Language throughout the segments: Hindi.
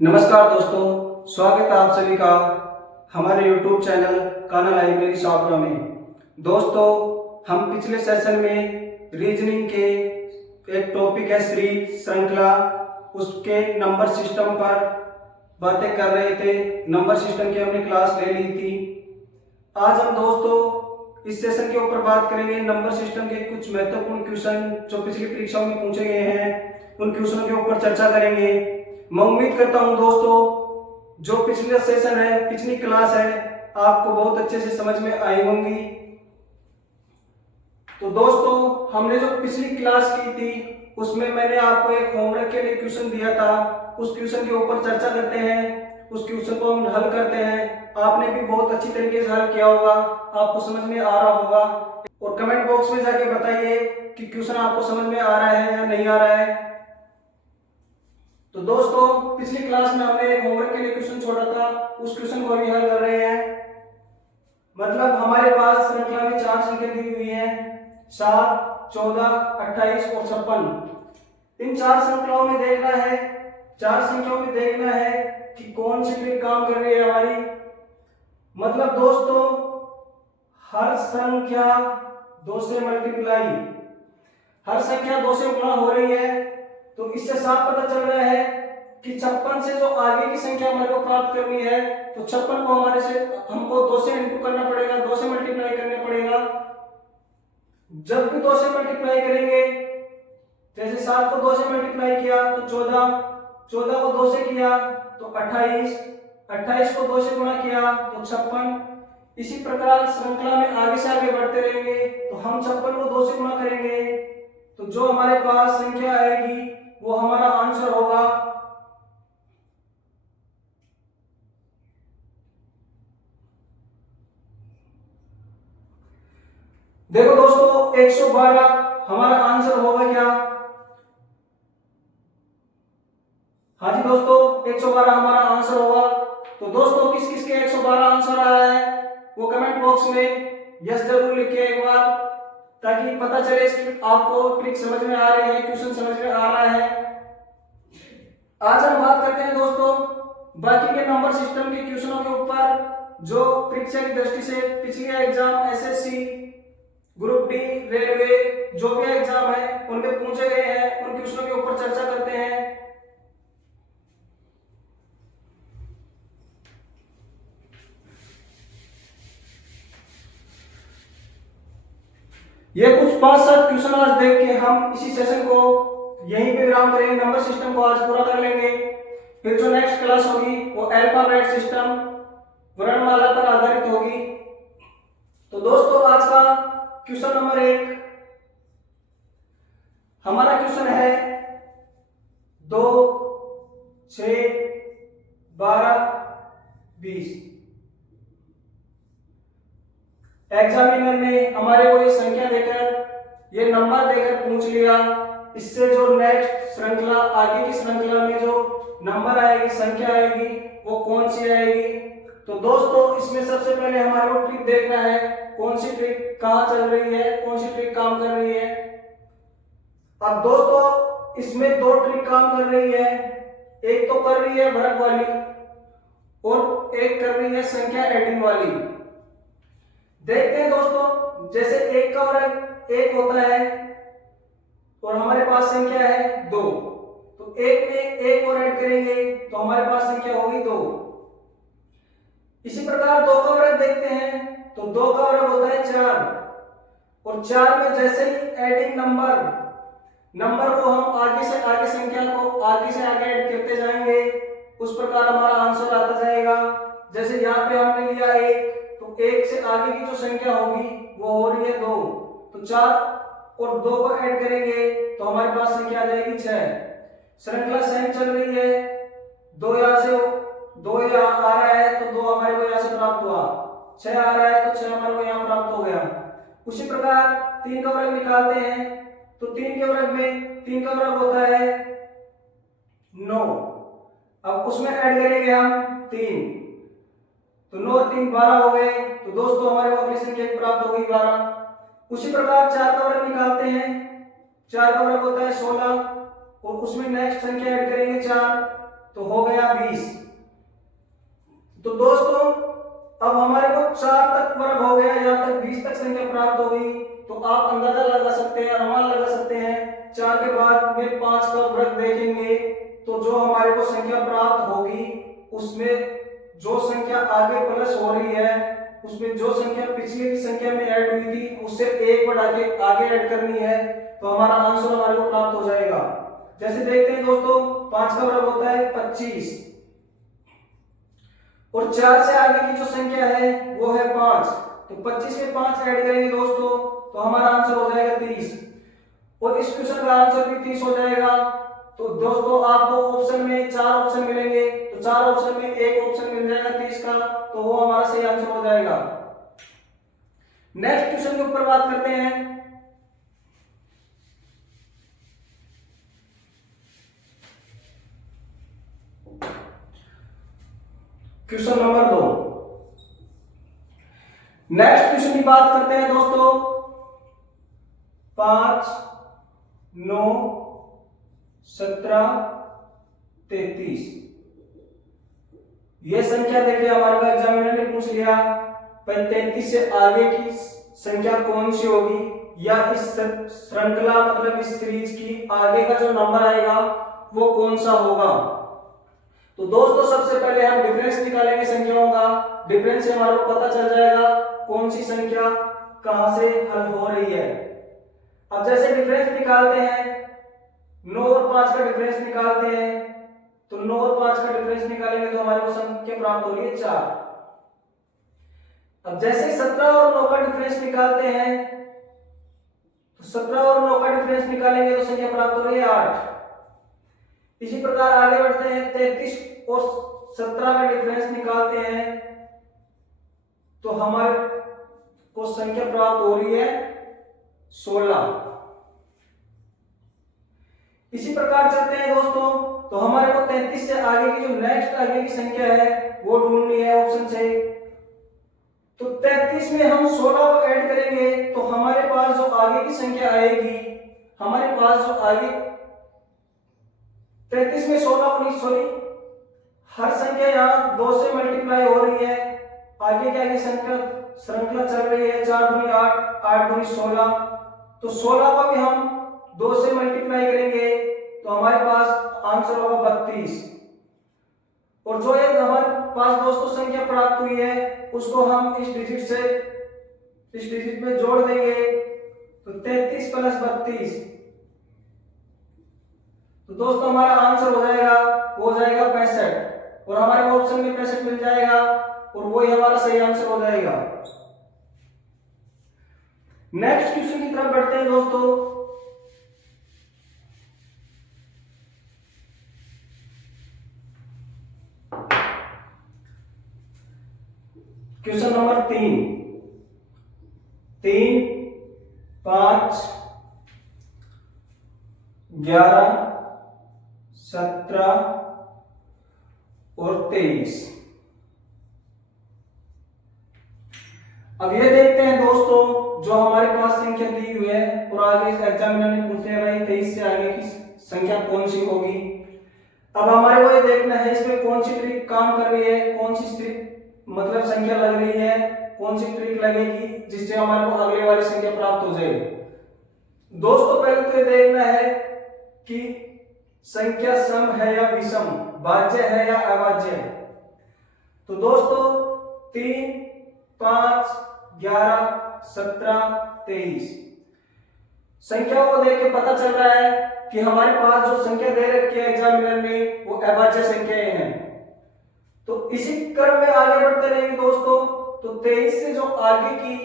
नमस्कार दोस्तों, स्वागत है आप सभी का हमारे YouTube चैनल कान्हा लाइब्रेरी छात्रा में। दोस्तों, हम पिछले सेशन में रीजनिंग के एक टॉपिक है श्री श्रृंखला, उसके नंबर सिस्टम पर बातें कर रहे थे। नंबर सिस्टम की हमने क्लास ले ली थी। आज हम दोस्तों इस सेशन के ऊपर बात करेंगे नंबर सिस्टम के कुछ महत्वपूर्ण क्वेश्चन जो पिछली परीक्षाओं में पूछे गए हैं, उन क्वेश्चनों के ऊपर चर्चा करेंगे। मैं उम्मीद करता हूं दोस्तों जो पिछला सेशन है, पिछली क्लास है, आपको बहुत अच्छे से समझ में आई होंगी। तो दोस्तों, हमने जो पिछली क्लास की थी उसमें मैंने आपको एक होमवर्क के लिए क्वेश्चन दिया था। उस क्वेश्चन के ऊपर चर्चा करते हैं, उस क्वेश्चन को हम हल करते हैं। आपने भी बहुत अच्छी तरीके से हल किया होगा, आपको समझ में आ रहा होगा। और कमेंट बॉक्स में जाके बताइए कि क्वेश्चन आपको समझ में आ रहा है या नहीं आ रहा है। तो दोस्तों, पिछली क्लास में हमने एक होमवर्क के लिए क्वेश्चन छोड़ा था, उस क्वेश्चन को अभी हल कर रहे हैं। मतलब हमारे पास श्रृंखला में 4 संख्या दी हुई है, 7, 14, 28 और 56। इन 4 संख्याओं में देखना है, 4 संख्याओं में देखना है कि कौन सी ट्रिक काम कर रही है हमारी। मतलब दोस्तों, हर संख्या 2 से मल्टीप्लाई, हर संख्या 2 से गुणा हो रही है। तो इससे साफ पता चल रहा है कि 56 से जो आगे की संख्या हमारे को प्राप्त करनी है, तो 56 को हमको 2 से इंटू करना पड़ेगा, 2 से मल्टीप्लाई करना पड़ेगा। जब भी 2 से मल्टीप्लाई करेंगे, जैसे 7 को 2 से मल्टीप्लाई किया तो 14, 14 को 2 से किया तो 28, 28 को 2 से गुणा किया तो 56। इसी प्रकार श्रृंखला में आगे से आगे बढ़ते रहेंगे। तो हम 56 को 2 से गुणा करेंगे तो जो हमारे पास संख्या आएगी वो हमारा आंसर होगा। देखो दोस्तों, 112 हमारा आंसर होगा क्या? हाँ जी दोस्तों, 112 हमारा आंसर होगा। तो दोस्तों, किस किस के 112 आंसर आया है वो कमेंट बॉक्स में यस जरूर लिखिए एक बार, ताकि पता चले आपको ट्रिक समझ में आ रही है, क्वेश्चन समझ में आ रहा है। आज हम बात करते हैं दोस्तों बाकी के नंबर सिस्टम के क्वेश्चनों के ऊपर जो परीक्षा की दृष्टि से पिछले exam SSC, group D, railway, जो भी एग्जाम है उनमें पूछे गए हैं, उन क्वेश्चनों के ऊपर चर्चा करते हैं। ये कुछ 5-7 क्वेश्चन आज देख के हम इसी सेशन को यहीं पे विराम करेंगे। नंबर सिस्टम को आज पूरा कर लेंगे। फिर जो नेक्स्ट क्लास होगी वो अल्फाबेट सिस्टम, वर्णमाला पर आधारित होगी। तो दोस्तों, आज का क्वेश्चन नंबर 1 हमारा क्वेश्चन है 2, 6, 12, 20। एग्जामिनर ने हमारे को ये संख्या देकर, ये नंबर देकर पूछ लिया। इससे जो नेक्स्ट श्रृंखला, आगे की श्रृंखला में जो नंबर आएगी, संख्या आएगी, वो कौन सी आएगी। तो दोस्तों, इसमें सबसे पहले हमारे को ट्रिक देखना है, कौन सी ट्रिक कहां चल रही है, कौन सी ट्रिक काम कर रही है। अब दोस्तों, इसमें 2 ट्रिक काम कर रही है। एक तो कर रही है वर्ग वाली और एक कर रही है संख्या एडिंग वाली। देखते हैं दोस्तों, जैसे 1 का वर्ग 1 होता है और हमारे पास संख्या है 2, तो 1 में 1 और ऐड करेंगे तो हमारे पास संख्या होगी 2। इसी प्रकार 2 का वर्ग देखते हैं तो 2 का वर्ग होता है 4, और 4 में जैसे ही एडिंग नंबर को हम आगे से आगे, संख्या को आगे से आगे ऐड करते जाएंगे, उस प्रकार हमारा आंसर आता जाएगा। जैसे यहाँ पे हमने लिया 1, तो 1 से आगे की जो संख्या होगी वो हो रही है 2, तो 4 और 2 को ऐड करेंगे तो हमारे पास संख्या आ जाएगी 6। श्रृंखला सेम चल रही है, 2 यहाँ से 2 यहाँ आ रहा है तो 2 हमारे को यहाँ से प्राप्त हुआ, 6 आ रहा है तो 6 हमारे को यहाँ प्राप्त हो गया। उसी प्रकार 3 का वर्ग निकालते हैं तो 3 के वर्ग में 3 का वर्ग होता है 9। अब उसमें ऐड करेंगे हम 3, तो 9 और 3 12 हो गए। तो दोस्तों, हमारे को अगली संख्या प्राप्त हो गई 12। उसी प्रकार 4 का वर्ग निकालते हैं, 4 का वर्ग होता है 16 और उसमें नेक्स्ट संख्या ऐड करेंगे 4, तो हो गया 20। तो दोस्तों अब हमारे को 4 तक वर्ग हो गया, यहाँ तक 20 तक संख्या प्राप्त हो गई। तो आप अंदाजा लगा सकते हैं, अनुमान लगा सकते हैं 4 के बाद में 5 का वर्ग देखेंगे तो जो हमारे को संख्या प्राप्त होगी उसमें जो संख्या आगे प्लस हो रही है उसमें जो संख्या पिछली की संख्या में ऐड हुई थी उससे 1 बढ़ा के आगे ऐड करनी है, तो हमारा आंसर हमारे को प्राप्त हो जाएगा। जैसे देखते हैं दोस्तों 5 का वर्ग होता है 25 और 4 से आगे की जो संख्या है वो है 5, तो 25 में 5 ऐड करेंगे दोस्तों तो हमारा आंसर हो जाएगा 30 और इस क्वेश्चन का आंसर भी 30 हो जाएगा। तो दोस्तों आपको ऑप्शन में 4 ऑप्शन मिलेंगे, तो 4 ऑप्शन में एक ऑप्शन मिल जाएगा 30 का, तो वो हमारा सही आंसर हो जाएगा। नेक्स्ट क्वेश्चन के ऊपर बात करते हैं। Question number 2। नेक्स्ट क्वेश्चन की बात करते हैं दोस्तों 5, 9, 17, 33। यह संख्या देखिए हमारे को एग्जामिनर ने पूछ लिया 33 से आगे की संख्या कौन सी होगी या इस श्रृंखला मतलब इस सीरीज की आगे का जो नंबर आएगा वो कौन सा होगा। तो दोस्तों सबसे पहले हम डिफरेंस निकालेंगे संख्याओं का। डिफरेंस से हमारे को पता चल जाएगा कौन सी संख्या कहां से हल हो रही है। अब जैसे डिफरेंस निकालते हैं 9 और 5 का डिफरेंस निकालते हैं, तो 9 और 5 का डिफरेंस निकालेंगे तो हमारे को संख्या प्राप्त हो रही है 4। अब जैसे 17 और 9 का डिफरेंस निकालते हैं, तो 17 और 9 का डिफरेंस निकालेंगे तो संख्या प्राप्त हो रही है 8। इसी प्रकार आगे बढ़ते हैं 33 और 17 का डिफरेंस निकालते हैं तो हमारे को संख्या प्राप्त हो रही है 16। इसी प्रकार चलते हैं दोस्तों, तो हमारे को 33 से आगे की जो नेक्स्ट आगे की संख्या है वो ढूंढनी है ऑप्शन से। तो 33 में हम 16 को ऐड करेंगे तो हमारे पास जो आगे की संख्या आएगी, हमारे पास जो आगे 33 में 16 नहीं सॉरी हर संख्या यहाँ 2 से मल्टीप्लाई हो रही है, आगे की आगे संख्या श्रृंखला चल रही है 4 दूनी 8, 8 दूनी 16, तो 16 को भी हम 2 से मल्टीप्लाई करेंगे तो हमारे पास आंसर होगा 32। और जो एक हमारे पास दोस्तों संख्या प्राप्त हुई है उसको हम इस डिजिट में जोड़ देंगे तो 33 प्लस 32, तो दोस्तों हमारा आंसर हो जाएगा 65 और हमारे ऑप्शन में 65 मिल जाएगा और वही हमारा सही आंसर हो जाएगा। नेक्स्ट क्वेश्चन की तरफ बढ़ते हैं दोस्तों। क्वेश्चन नंबर 3, 5, 11, 17 और 23। अब ये देखते हैं दोस्तों जो हमारे पास संख्या दी हुई है और आगे एग्जामिनर ने पूछ लिया भाई 23 से आगे की संख्या कौन सी होगी। अब हमारे को ये देखना है इसमें कौन सी ट्रिक काम कर रही है, कौन सी मतलब संख्या लग रही है, कौन सी ट्रिक लगेगी जिससे हमारे को अगले वाली संख्या प्राप्त हो जाएगी। दोस्तों पहले तो ये देखना है कि संख्या सम है या विषम, भाज्य है या अभाज्य है। तो दोस्तों 3, 5, 11, 17, 23 संख्याओं को देख के पता चल रहा है कि हमारे पास जो संख्या दे रखी है एग्जामिनर ने वो अभाज्य संख्याएं हैं। तो इसी क्रम में आगे बढ़ते रहेंगे दोस्तों, तो 23 से जो आगे की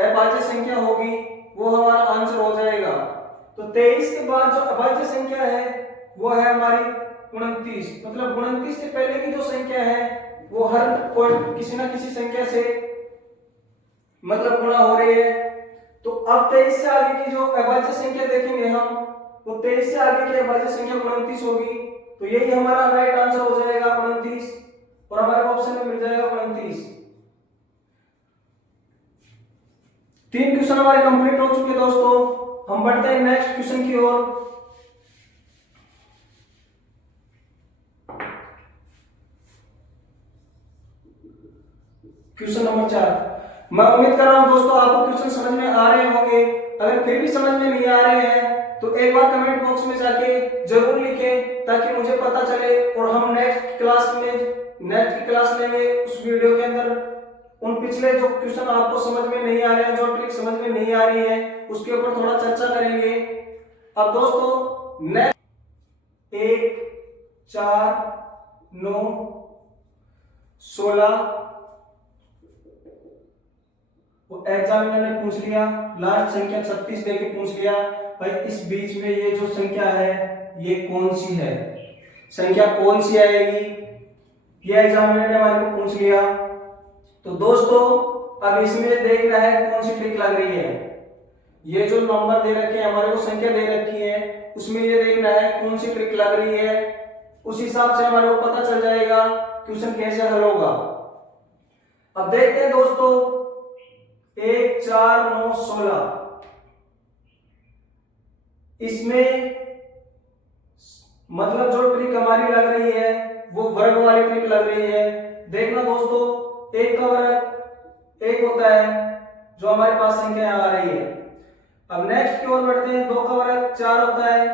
अभाज्य संख्या होगी वो हमारा आंसर हो जाएगा। तो 23 के बाद जो अभाज्य संख्या है वो है हमारी 29, मतलब 29 से पहले की जो संख्या है वो हर कोई किसी ना किसी संख्या से मतलब गुणा हो रही है। तो अब 23 से आगे की जो अभाज्य संख्या देखेंगे हम, तो 23 से आगे की अभाज्य संख्या 29 होगी, तो यही हमारा राइट आंसर हो जाएगा 29 और हमारे ऑप्शन में मिल जाएगा 29। 3 क्वेश्चन हमारे कंप्लीट हो चुके दोस्तों। हम बढ़ते हैं नेक्स्ट क्वेश्चन की ओर। Question number 4। मैं उम्मीद कर रहा हूं दोस्तों आपको क्वेश्चन समझ में आ रहे होंगे। अगर फिर भी समझ में नहीं आ रहे हैं तो एक बार कमेंट बॉक्स में जाके जरूर लिखें ताकि मुझे पता चले और हम नेक्स्ट क्लास लेंगे उस वीडियो के अंदर उन पिछले जो क्वेश्चन आपको समझ में नहीं आ रहे हैं, जो ट्रिक समझ में नहीं आ रही है, उसके ऊपर थोड़ा चर्चा करेंगे। अब दोस्तों नेक्स्ट 1 4 9 16 वो एग्जामिनर ने पूछ लिया, लास्ट संख्या 36 देके पूछ लिया भाई इस बीच में ये जो संख्या है ये कौन सी है, संख्या कौन सी आएगी, ये एग्जामिनर ने हमारे को पूछ लिया। तो दोस्तों अब इसमें देखना है कौन सी ट्रिक लग रही है। ये जो नंबर दे रखे हैं हमारे को, संख्या दे रखी है, उसमें ये देखना है कौन सी ट्रिक लग रही है। उस हिसाब से हमारे को पता चल जाएगा क्वेश्चन कैसे हल होगा। अब देखते हैं दोस्तों 1 4 9 16 इसमें मतलब जो ट्रिक हमारी लग रही है वो वर्ग वाली ट्रिक लग रही है। देखना दोस्तों 1 का वर्ग 1 होता है जो हमारे पास संख्या आ रही है। अब नेक्स्ट की ओर बढ़ते हैं, 2 का वर्ग 4 होता है,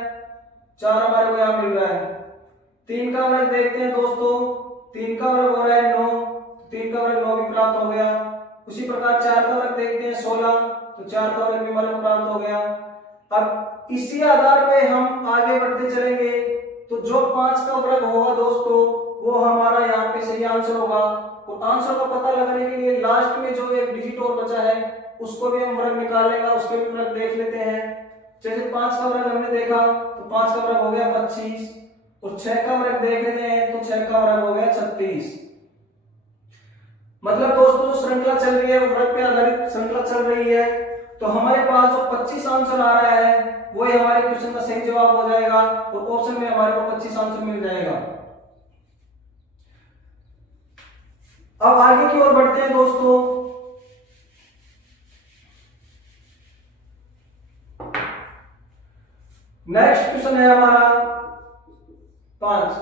4 हमारे को यहाँ मिल रहा है। 3 का वर्ग देखते हैं दोस्तों, 3 का वर्ग हो रहा है 9, 3 का वर्ग 9 भी प्राप्त हो गया। उसी प्रकार 4 का वर्ग देखते हैं 16, तो 4 का वर्ग भी हमारे को प्राप्त हो गया। अब इसी आधार पे हम आगे बढ़ते चलेंगे तो जो 5 का वर्ग होगा दोस्तों वो हमारा यहाँ पे सही आंसर होगा। और आंसर का पता लगाने के लिए लास्ट में जो एक डिजिट और बचा है उसको भी हम वर्ग निकाल लेगा, उसके भी वर्ग देख लेते हैं। जैसे 5 का वर्ग हमने देखा तो 5 का वर्ग हो गया 25 और 6 का वर्ग देख लेते हैं तो 6 का वर्ग हो गया 36। मतलब दोस्तों जो श्रृंखला चल रही है वो वर्ग पे आधारित श्रृंखला चल रही है। तो हमारे पास जो 25 आंसर आ रहा है वो ही हमारे क्वेश्चन का सही जवाब हो जाएगा और ऑप्शन में हमारे को 25 आंसर मिल जाएगा। अब आगे की ओर बढ़ते हैं दोस्तों। नेक्स्ट क्वेश्चन है हमारा 5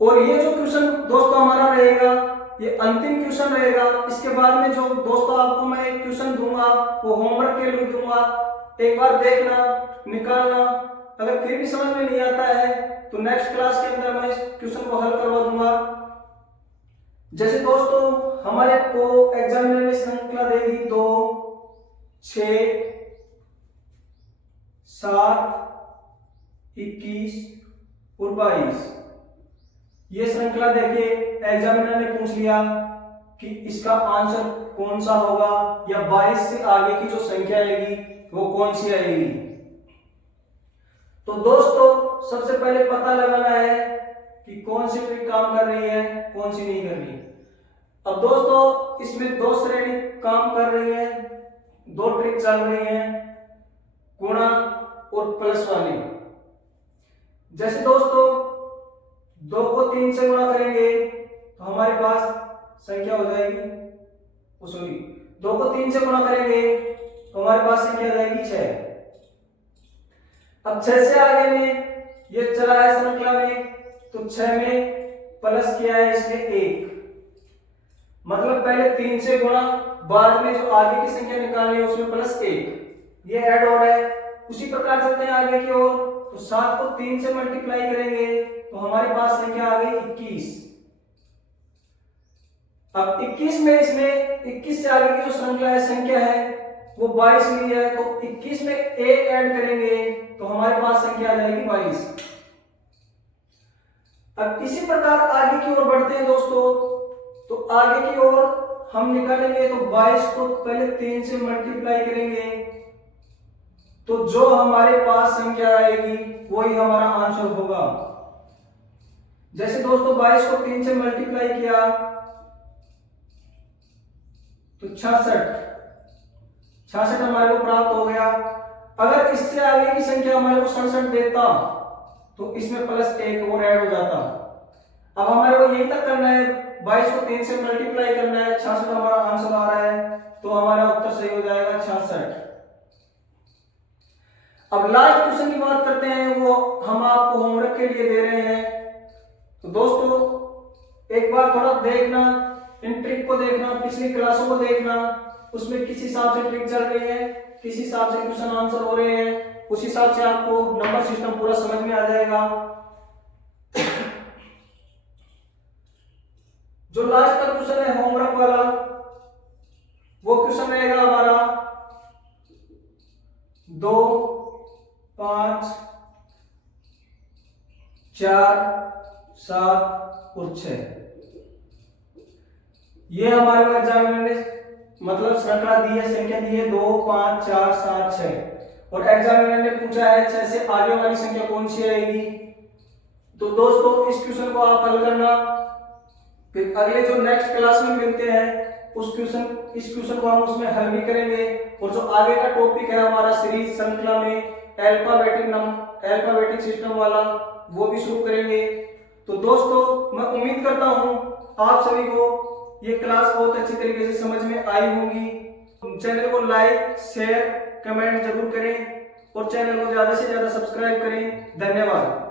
और ये जो क्वेश्चन दोस्तों हमारा रहेगा ये अंतिम क्वेश्चन रहेगा। इसके बाद में जो दोस्तों आपको मैं एक क्वेश्चन दूंगा वो होमवर्क के लिए दूंगा, एक बार देखना निकालना। अगर फिर भी समझ में नहीं आता है तो नेक्स्ट क्लास के अंदर मैं इस क्वेश्चन को हल करवा दूंगा। जैसे दोस्तों हमारे को एग्जामिनर ने श्रृंखला दे दी 2 6 7 21 और 22। ये श्रृंखला देखिए एग्जामिनर ने पूछ लिया कि इसका आंसर कौन सा होगा या 22 से आगे की जो संख्या आएगी वो कौन सी आएगी। तो दोस्तों सबसे पहले पता लगाना है कि कौन सी ट्रिक काम कर रही है कौन सी नहीं कर रही। अब दोस्तों इसमें 2 श्रेणी काम कर रही है, 2 ट्रिक चल रही है, गुणा और प्लस वाली। जैसे दोस्तों 2 को 3 से गुणा करेंगे तो हमारे पास संख्या हो जाएगी, सॉरी 2 को 3 से गुणा करेंगे तो हमारे पास संख्या आ जाएगी 6। अब 6 से आगे में ये चला है श्रृंखला में तो 6 में प्लस किया है इसने 1, मतलब पहले 3 से गुणा बाद में जो आगे की संख्या निकालनी है उसमें प्लस 1 ये ऐड हो रहा है। उसी प्रकार चलते हैं आगे की ओर तो 7 को 3 से मल्टीप्लाई करेंगे तो हमारे पास संख्या आ गई 21। अब 21 में इसने 21 से आगे की जो श्रृंखला है संख्या है वो 22 ली है तो 21 में 1 ऐड करेंगे तो हमारे पास संख्या आ जाएगी 22। अब इसी प्रकार आगे की ओर बढ़ते हैं दोस्तों। तो आगे की ओर हम निकालेंगे तो 22 को पहले 3 से मल्टीप्लाई करेंगे तो जो हमारे पास संख्या आएगी वही हमारा आंसर होगा। जैसे दोस्तों 22 को 3 से मल्टीप्लाई किया तो 66 हमारे को प्राप्त हो गया। अगर इससे आगे की संख्या हमारे को 67 देता तो इसमें प्लस 1 और ऐड हो जाता। अब हमारे को यही तक करना है, 22 को 3 से मल्टीप्लाई करना है, 66 हमारा आंसर आ रहा है तो हमारा उत्तर सही हो जाएगा 66। अब लास्ट क्वेश्चन की बात करते हैं, वो हम आपको होमवर्क के लिए दे रहे हैं। तो दोस्तों एक बार थोड़ा देखना इन ट्रिक को देखना, पिछली क्लासों को देखना, उसमें किस हिसाब से ट्रिक चल रही है, किस हिसाब से क्वेश्चन आंसर हो रहे हैं, उस हिसाब से आपको नंबर सिस्टम पूरा समझ में आ जाएगा। जो लास्ट का क्वेश्चन है होमवर्क वाला, वो क्वेश्चन रहेगा हमारा 2, 5, 4, 7 और 6। ये हमारे एग्जामिनर ने मतलब श्रृंखला दी है, संख्या दी है 2, 5, 4, 7, 6 और एग्जामिनर ने पूछा है 6 से आगे वाली संख्या कौन सी आएगी। तो दोस्तों इस क्वेश्चन को आप हल करना, फिर अगले जो नेक्स्ट क्लास में मिलते हैं इस क्वेश्चन को हम उसमें हल भी करेंगे। और जो आगे का टॉपिक है हमारा सीरीज श्रृंखला में अल्फाबेटिक सिस्टम वाला, वो भी शुरू करेंगे। तो दोस्तों मैं उम्मीद करता हूं आप सभी को ये क्लास बहुत अच्छी तरीके से समझ में आई होगी। चैनल को लाइक, शेयर, कमेंट जरूर करें और चैनल को ज्यादा से ज्यादा सब्सक्राइब करें। धन्यवाद।